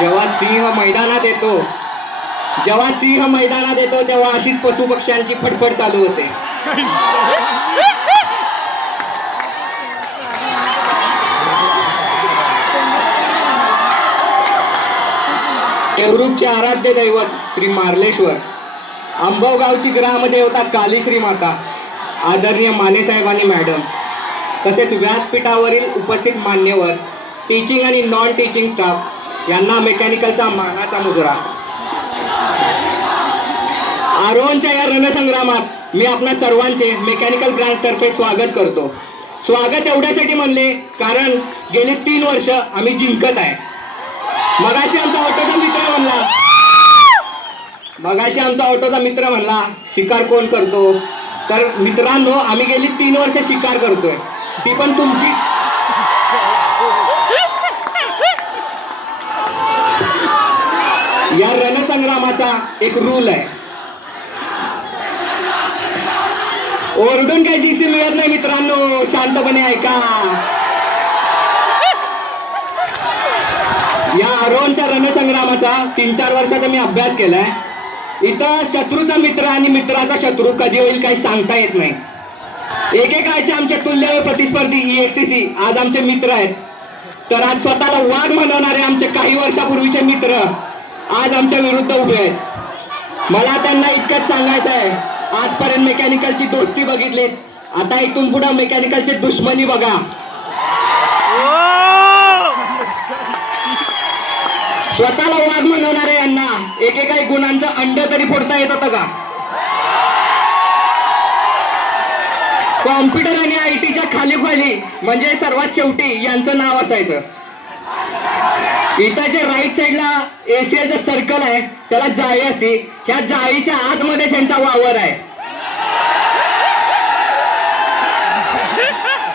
जेव्हा सिंह मैदानात येतो तेव्हा अशीच पशुपक्ष्यांची फटफट चालू होते. देवरूपचे आराध्य दैवत श्री मार्लेश्वर, अंबवगावची ग्रामदेवता कालीश्री माता, आदरणीय मानेसाहेब आणि मॅडम, तसेच व्यासपीठावरील उपस्थित मान्यवर, टीचिंग आणि नॉन टीचिंग स्टाफ यांना मेकॅनिकलचा मानाचा मुजरा. आरोहणच्या या रणसंग्रामात मी आपल्या सर्वांचे मेकॅनिकल ब्रांच तर्फे स्वागत करतो. स्वागत एवढ्यासाठी म्हणले कारण गेली 3 वर्ष आम्ही जिंकत आहे. मगाशी आमचा ऑटोचा मित्र म्हणला शिकार कोण करतो, तर मित्रांनो आम्ही गेली 3 वर्ष शिकार करतोय, ती पण तुमची. या रणसंग्रामाचा एक रूल आहे, ओरडून काय जीसी मिळत नाही मित्रांनो, शांतपणे ऐका. या आरोहणच्या रणसंग्रामाचा 3-4 वर्षाचा मी अभ्यास केलाय. इथं शत्रूचा मित्र आणि मित्राचा शत्रू कधी होईल काही सांगता येत नाही. एकेकाळचे आमचे तुल्य प्रतिस्पर्धी EXTC आज आमचे मित्र आहेत, तर आज स्वतःला वाघ म्हणवणारे आमचे काही वर्षापूर्वीचे मित्र आज आमच्या विरुद्ध उभे आहेत. मला त्यांना इतकंच सांगायचं आहे, आजपर्यंत मेकॅनिकलची दोस्ती बघितलीस, आता इथून पुढे मेकॅनिकलची दुश्मनी बघा. स्वतःला वाघ म्हणवणारे यांना एकेकाही गुणांचं अंड तरी फोडता येत होतं का? कॉम्प्युटर आणि IT खाली म्हणजे सर्वात शेवटी यांचं नाव असायचं. इथं जे राईट साईडला ACLचं सर्कल आहे त्याला जाळी असते, ह्या जाळीच्या आतमध्ये त्यांचा वावर आहे.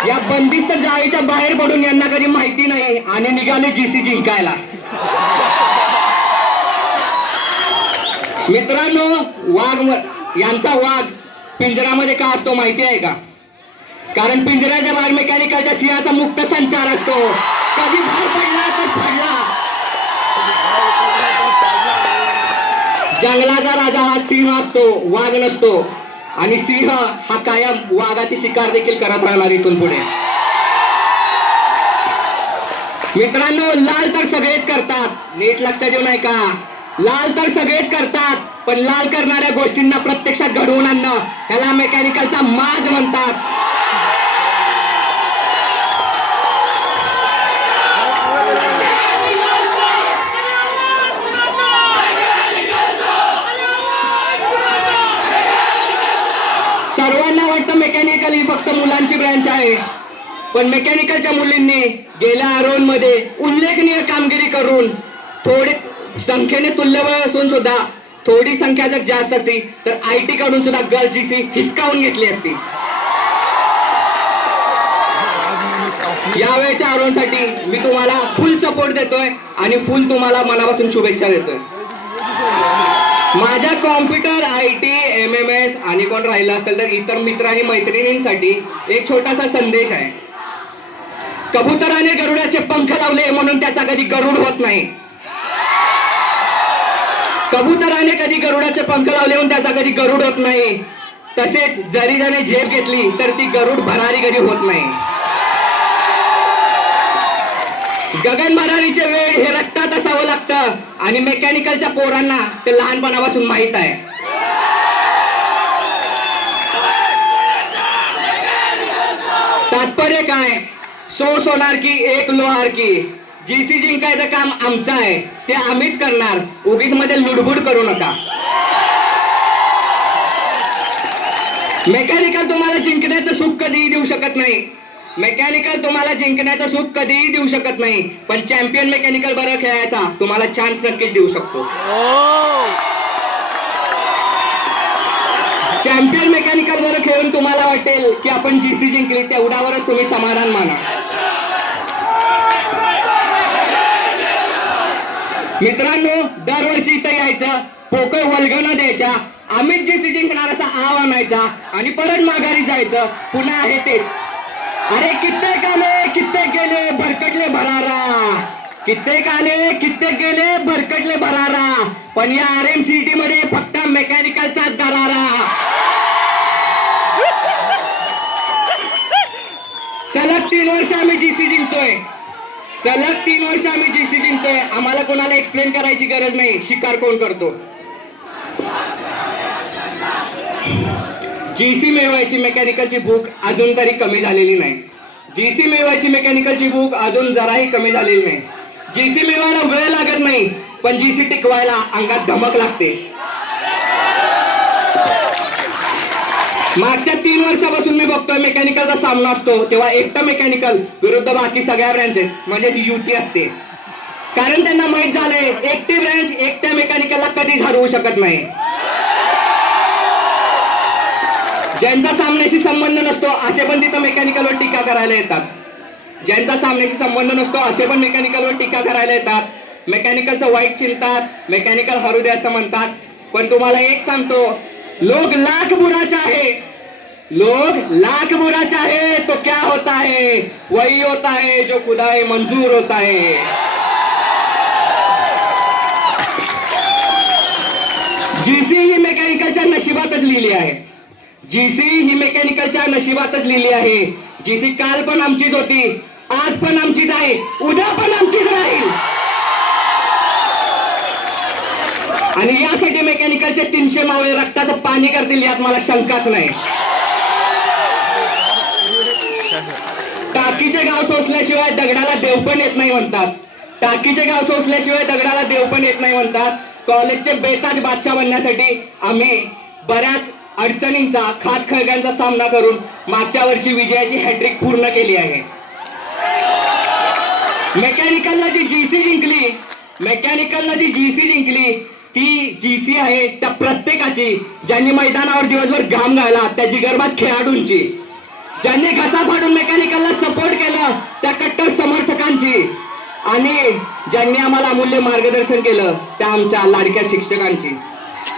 या बंदिस्त जाळीच्या बाहेर पडून यांना कधी माहिती नाही आणि निघाले GC जिंकायला. मित्रांनो, यांचा वाघ पिंजऱ्यामध्ये का असतो माहिती आहे का? कारण पिंजऱ्याच्या बाहेर मेकॅनिकलच्या सिंहाचा मुक्त संचार असतो. कधी बाहेर पडला तर पडला. जंगलाचा राजा हा सिंह असतो, वाघ नसतो, आणि सिंह हा कायम वाघाची शिकार देखील करत राहणार इथून पुढे. मित्रांनो, लाल तर सगळेच करतात, नीट लक्षात येऊ नाही का? लाल तर सगळेच करतात, पण लाल करणाऱ्या गोष्टींना प्रत्यक्षात घडवून आणणं ह्याला मेकॅनिकलचा माज म्हणतात. सर्वांना वाटतं मेकॅनिकल ही फक्त मुलांची ब्रँच आहे, पण मेकॅनिकलच्या मुलींनी गेल्या आरोहणमध्ये उल्लेखनीय कामगिरी करून थोडी संख्येने तुल्यबळ असून सुद्धा थोडी संख्या जर जास्त असती तर IT कडून सुद्धा गर्ल्स GC हिसकावून घेतली असती. यावेळेच्या आरोहणसाठी मी तुम्हाला फुल सपोर्ट देतोय आणि फुल तुम्हाला मनापासून शुभेच्छा देतोय. माझ्या कॉम्प्युटर IT MMS आणि कोण राहिलं असेल तर इतर मित्र आणि मैत्रिणींसाठी एक छोटासा संदेश आहे. कबुतराने गरुडाचे पंख लावले म्हणून त्याचा कधी गरुड होत नाही. कबुतराने कधी गरुडाचे पंख लावले म्हणून त्याचा कधी गरुड होत नाही. तसेच जरी त्याने झेप घेतली तर ती गरुड भरारी कधी होत नाही. गगन भरारीचे वेळ हे रक्तात असावं लागतं आणि मेकॅनिकलच्या पोरांना ते लहानपणापासून माहित आहे. तात्पर्य काय? 100 सोनार की 1 लोहार की. GC जिंकायचं काम आमचं आहे, ते आम्हीच करणार. उगीच मध्ये लुडबुड करू नका. मेकॅनिकल तुम्हाला जिंकण्याचं सुख कधीही देऊ शकत नाही. मेकॅनिकल तुम्हाला जिंकण्याचं सुख कधीही देऊ शकत नाही, पण चॅम्पियन मेकॅनिकल बरं खेळायचा तुम्हाला चान्स नक्कीच देऊ शकतो. चॅम्पियन मेकॅनिकल बरं खेळून तुम्हाला वाटेल की आपण GC जिंकली, तेवढ्यावरच तुम्ही समाधान माना. मित्रांनो, दरवर्षी इथं यायचं, पोकळ वल्गना द्यायच्या, आम्हीच GC जिंकणार असा आव आणायचा आणि परत माघारी जायचं. पुन्हा आहे तेच. अरे कित्येक आले, कित्येक गेले, भरकटले भरारा. कित्येक आले कित्येक गेले भरकटले भरारा, पण या RMCT मध्ये फक्त मेकॅनिकलचाच दरारा. सलग 3 वर्ष आम्ही GC जिंकतोय, सलग 3 वर्ष आम्ही GC जिंकतोय. आम्हाला कोणाला एक्सप्लेन करायची गरज नाही शिकार कोण करतो. GC मिळवायची मेकॅनिकलची भूक अजून तरी कमी झालेली नाही. GC मिळवायची मेकॅनिकलची भूक अजून जराही कमी झालेली नाही. GC मिळवायला वेळ लागत नाही, पण GC टिकवायला अंगात धमक लागते. मागच्या 3 वर्षापासून मी बघतोय मेकॅनिकलचा सामना असतो तेव्हा एकटा मेकॅनिकल विरुद्ध बाकी सगळ्या ब्रँचेस म्हणजे ती युती असते. कारण त्यांना माहित झालंय एकटी ब्रँच एकट्या मेकॅनिकलला कधीच हरवू शकत नाही. ज्यांचा सामन्याशी संबंध नसतो असे पण तिथं मेकॅनिकलवर टीका करायला येतात. ज्यांचा सामन्याशी संबंध नसतो असे पण मेकॅनिकलवर टीका करायला येतात. मेकॅनिकलचं वाईट चिंतात, मेकॅनिकल हरू दे असं म्हणतात. पण तुम्हाला एक सांगतो, लोग लाख बुरा चाहे, लोग लाख बुरा चाहे तो क्या होता है, वही होता है जो खुदाए मंजूर होता है. GC ही मेकॅनिकलच्या नशिबातच लिहिली आहे. GC ही मेकॅनिकलच्या नशिबातच लिहिली आहे. GC काल पण आमचीच होती, आज पण आमचीच आहे, उद्या पण आमचीच राहील. आणि यासाठी मेकॅनिकलचे 300 मावळे रक्ताचं पाणी करतील यात मला शंकाच नाही. टाकीचे गाव सोसल्याशिवाय दगडाला देव पण येत नाही म्हणतात. टाकीचे गाव सोसल्याशिवाय दगडाला देव पण येत नाही म्हणतात. कॉलेजचे बेताज बादशाह बनण्यासाठी आम्ही बऱ्याच अडचणींचा खाच खळग्यांचा सामना करून मागच्या वर्षी विजयाची हॅट्रिक पूर्ण केली आहे. मेकॅनिकलला जी GC जिंकली, मेकॅनिकलला जी GC जिंकली ती GC आहे त्या प्रत्येकाची, ज्यांनी मैदानावर दिवसभर घाम गाळला त्या जिगरबाज खेळाडूंची, ज्यांनी घसा फाडून मेकॅनिकलला सपोर्ट केलं त्या कट्टर समर्थकांची, आणि ज्यांनी आम्हाला अमूल्य मार्गदर्शन केलं त्या आमच्या लाडक्या शिक्षकांची.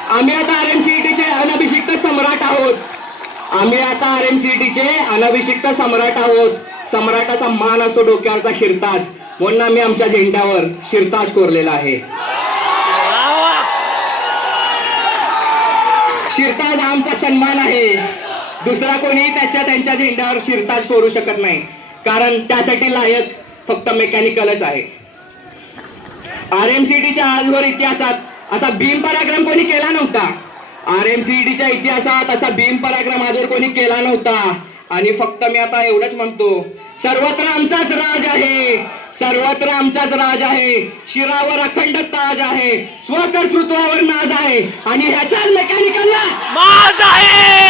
आम्ही आता RMCTचे अनभिषिक्त सम्राट आहोत. आम्ही आता RMCTचे अनभिषिक्त सम्राट आहोत. सम्राटाचा मान असतो डोक्यावरचा शिरताज, म्हणून आम्ही आमच्या झेंड्यावर शिरताज कोरलेला आहे. शिरताज हा आमचा सन्मान आहे. दुसरा कोणी त्यांच्या झेंड्यावर शिरताज कोरू शकत नाही, कारण त्यासाठी लायक फक्त मेकॅनिकलच आहे. RMCTच्या आजवर इतिहासात असा भीम पराक्रम कोणी केला नव्हता. RMCTच्या इतिहासात असा भीम पराक्रम आजवर कोणी केला नव्हता. आणि फक्त मी आता एवढंच म्हणतो, सर्वत्र आमचाच राज आहे, सर्वत्र आमचाच राज आहे. शिरावर अखंड ताज आहे, स्वकर्तृत्वावर नाज आहे, आणि ह्याचाच मेकॅनिकलला माज आहे.